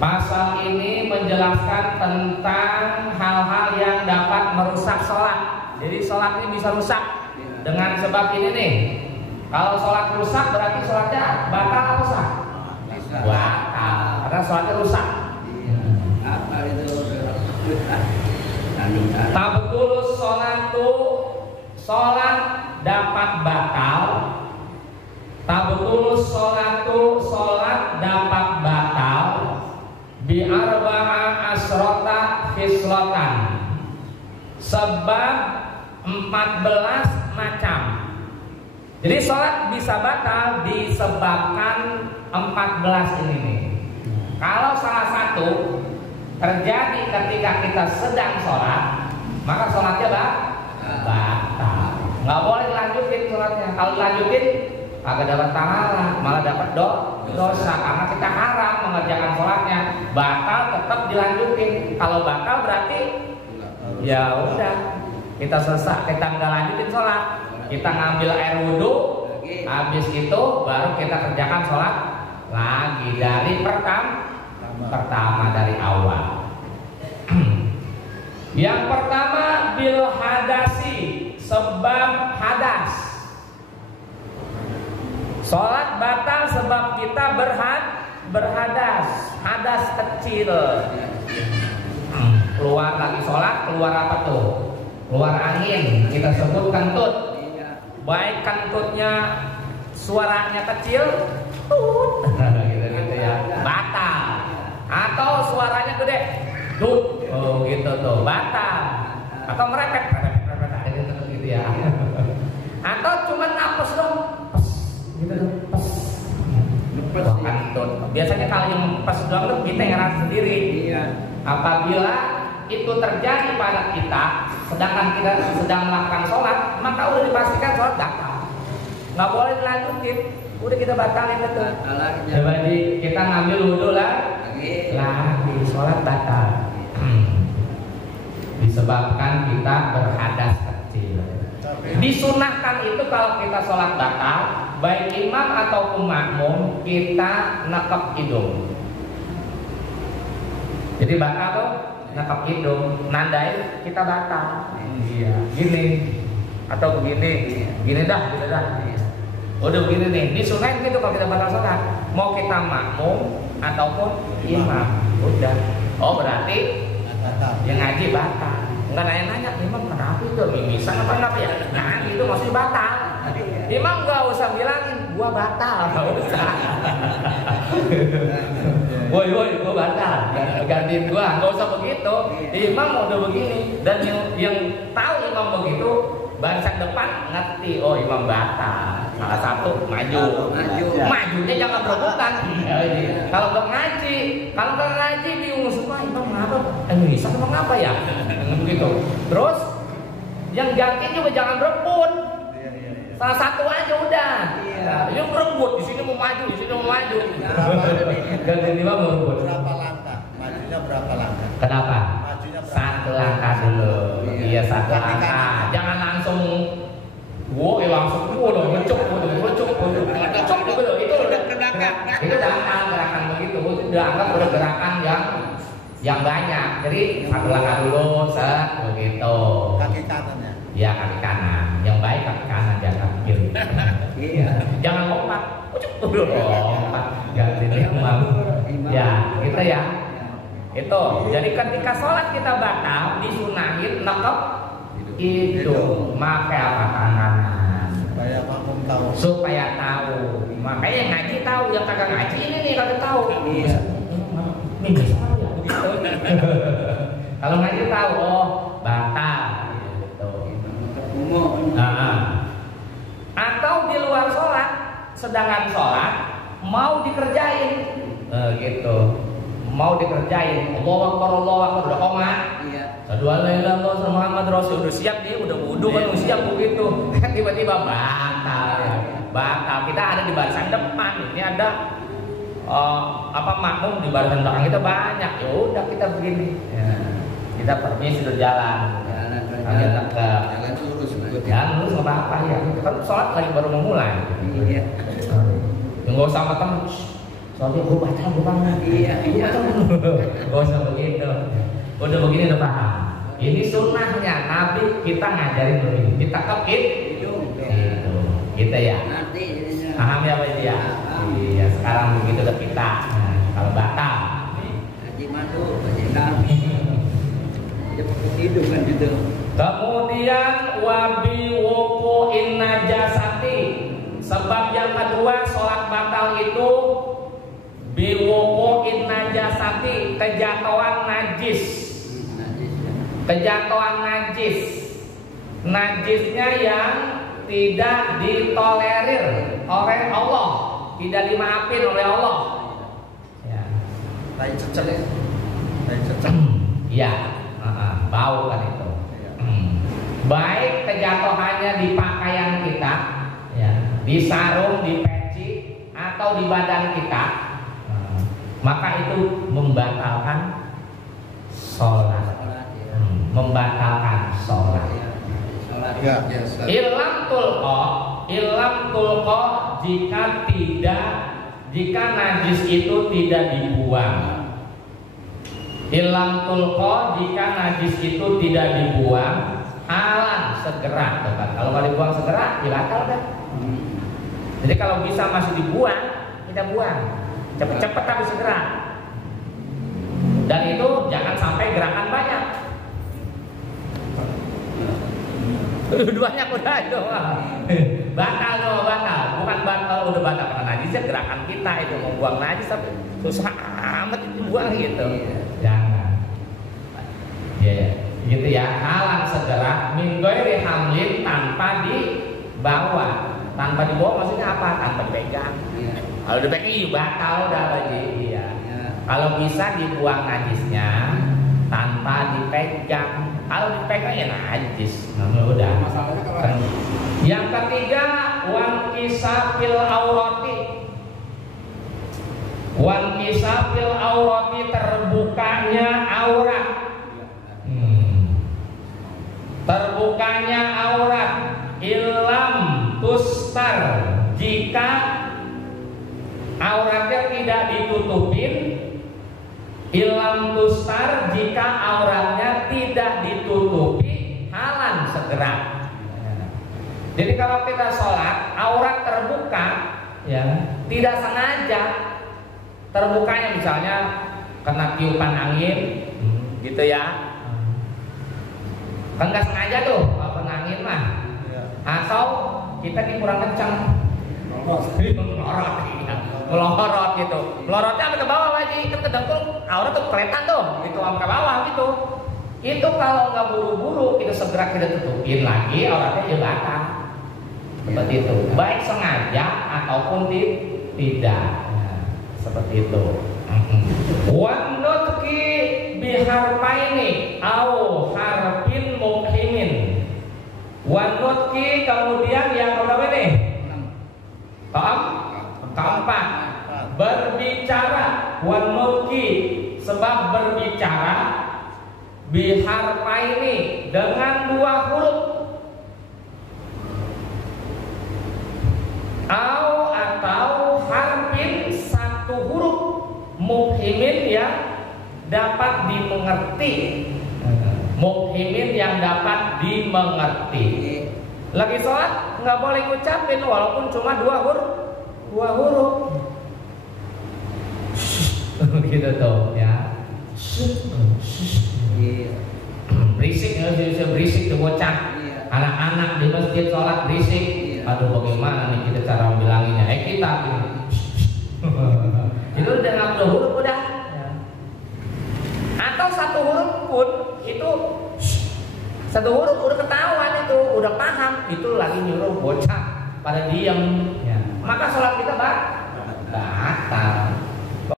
Pasal ini menjelaskan tentang hal-hal yang dapat merusak sholat. Jadi sholat ini bisa rusak dengan sebab ini nih. Kalau sholat rusak berarti sholatnya batal atau sah? Batal, karena sholatnya rusak. Apa itu? Tak betul sholat dapat batal. Tak betul sholat dapat batal. Bi arba'a asrota khislatan, sebab 14 macam. Jadi sholat bisa batal disebabkan 14 ini nih. Kalau salah satu terjadi ketika kita sedang sholat, maka sholatnya batal. Nggak boleh lanjutin sholatnya. Kalau lanjutin agak dapat pahala, malah dapat dosa, karena kita haram mengerjakan sholatnya. Batal tetap dilanjutin. Kalau batal berarti ya udah, kita selesai, kita nggak lanjutin sholat, kita ngambil air wudhu, habis itu baru kita kerjakan sholat lagi dari pertama dari awal. Yang pertama bil hadasi, sebab hadas. Sholat batal sebab kita berhadas, hadas kecil. Keluar lagi sholat, keluar apa tuh? Keluar angin, kita sebut kentut. Baik kentutnya suaranya kecil, gitu ya, batal. Atau suaranya gede, dut, oh gitu tuh, batal. Atau merepet, gitu ya. Atau cuma napas dong, pes, gitu tuh, pes. Wah, kentut. Biasanya kalau yang pes doang tuh kita yang ngerasa sendiri. Apabila itu terjadi pada kita, sedangkan kita sedang melakukan sholat, maka udah dipastikan sholat batal. Nggak boleh dilanjutin, udah kita batalin itu. Coba kita ngambil wudhu lagi sholat batal. Disebabkan kita berhadas kecil. Disunahkan itu kalau kita sholat batal, baik imam ataupun makmum, kita nekep hidung. Jadi batal tuh nekep hidung, nandain kita batal. Iya, gini atau begini, gini dah. Udah begini nih, disunahin gitu kalau kita batal sholat. Mau kita makmum ataupun imam, udah. Oh berarti yang ngaji batal. Enggak nanya-nanya, imam kenapa itu? Mimisan apa kenapa ya? Nah itu maksudnya batal. Imam nggak usah bilangin, gua batal, nggak usah. Woi, gua batal, gantiin gua, nggak usah begitu. Imam udah begini, dan yang tahu imam begitu, barisan depan ngerti, oh imam batal. Salah satu majunya jangan berebutan. Kalau nggak ngaji bingung semua, imam kenapa? Bisa emang apa ya? Begitu. Terus yang gantiin juga jangan berebut. Salah satu aja udah. Yang berebut di sini mau maju, di sini mau maju. Gantiin imam berebut. Berapa langkah? Majunya berapa langkah? Kenapa? Majunya berapa? Satu langkah dulu. Iya, satu langkah. Jangan langsung langsung ngecuk gitu. Itu udah gerakan. Itu gerakan begitu. Itu dianggap udah gerakan yang banyak. Jadi satu langkah dulu, set begitu. Kaki kanannya. Ya kaki kanan. Yang baik kaki kanan, jangan kaki kiri. Jangan lompat. Lompat. Gantiin imam. Ya, gitu ya. Itu. Jadi ketika sholat kita batal, disunahin nekep hidung. Pakai apa kanan? Supaya makmum tahu. Supaya tahu. Makanya yang ngaji tahu, yang kagak ngaji ini nih kagak tahu. Iya. Minggu sama ya begitu. Kalau ngaji tahu, oh batal. Atau di luar sholat, sedangkan sholat mau dikerjain, gitu. Mau dikerjain, Allahu Akbar, udah komat. Kedua la Muhammad Rasul, udah siap dia, udah wudu kan, udah siap begitu. Tiba-tiba batal. Kita ada di barisan depan, ini ada makmum di barisan belakang kita banyak. Ya udah kita begini. Kita permisi sudah jalan. Jalan lurus nggak apa-apa ya. Kan sholat lagi baru memulai. Nggak usah sama temen. soalnya gue baca banget. Iya. Gak usah begitu. Udah begini udah paham. Ini sunnahnya Nabi kita ngajarin begini. Kita kepit itu kita ya. Nanti jadinya. Paham ya Pak ya? Iya sekarang begitu udah kita. Nah, kalau batal. Haji madu, haji kami. Hidup kan gitu. Kemudian wabi wuku in najasati. Sebab yang kedua sholat batal itu biwuku in najasati, kejatuhan najis. Kejatuhan najis. Najisnya yang tidak ditolerir oleh Allah, tidak dimaafin oleh Allah. Ya. Tai cecek. Tai cecek. Ya, bau kan itu. Baik kejatuhannya di pakaian kita, ya, di sarung, di peci, atau di badan kita, maka itu membatalkan sholat. Membatalkan sholat. Ya. Ilam tulko jika najis itu tidak dibuang. Ilam tulko jika najis itu tidak dibuang, halan segera, teman. Kalau nggak dibuang segera, ya batal kan. Jadi kalau bisa masih dibuang, kita buang. Cepet-cepet tapi segera. Dan itu jangan sampai gerakan banyak. Dua-duanya udah itu batal dong, batal. Bukan batal udah batal karena najisnya gerakan kita itu membuang najis tapi susah amat itu buang gitu. Jangan. Ya, gitu ya. Halan segera min ghairi hamlin, tanpa dibawa. Tanpa dibawa maksudnya apa? Tanpa dipegang. Kalau dipegang batal udah lagi. Iya. Kalau bisa dibuang najisnya tanpa dipegang. Kalau dipegang ya najis, namanya udah. Masalahnya kalau Yang ketiga, wan kisafil aurati. Wan kisafil aurati, terbukanya aurat. Terbukanya aurat. Ilam tustar, jika auratnya tidak ditutupin. Ilam tustar, jika auratnya tidak ditutupi, halan segera. Jadi kalau kita sholat, aurat terbuka, ya, tidak sengaja terbukanya, misalnya kena tiupan angin, gitu ya, kan nggak sengaja tuh kalau kena angin mah, atau kita kurang kencang, melorot gitu, melorotnya sampai ke bawah lagi, kan kedengkul aurat tuh kelihatan tuh, gitu sampai ke bawah gitu. Itu kalau nggak buru-buru, itu segera kita tutupin lagi, auratnya ya batal. Seperti itu, baik sengaja ataupun tidak. Nah, seperti itu. Wan nutki biharpaini au harfin mukhimin. Wan nutki, kemudian yang berapa nih? Keempat, berbicara. Wan nutki, sebab berbicara. Biharpaini, dengan dua huruf. Atau harfin, satu huruf. Mukhimin, yang dapat dimengerti. Mukhimin, yang dapat dimengerti. Lagi sholat nggak boleh ngucapin walaupun cuma dua huruf. Gitu tuh ya. Berisik, nggak bisa berisik tuh bocah. Anak-anak di masjid sholat berisik. Aduh, bagaimana nih kita cara bilanginnya? Kita itu udah nggak perlu huruf udah. Atau satu huruf pun itu, satu huruf udah ketahuan, itu udah paham, itu lagi nyuruh bocah pada diem. Maka sholat kita batal.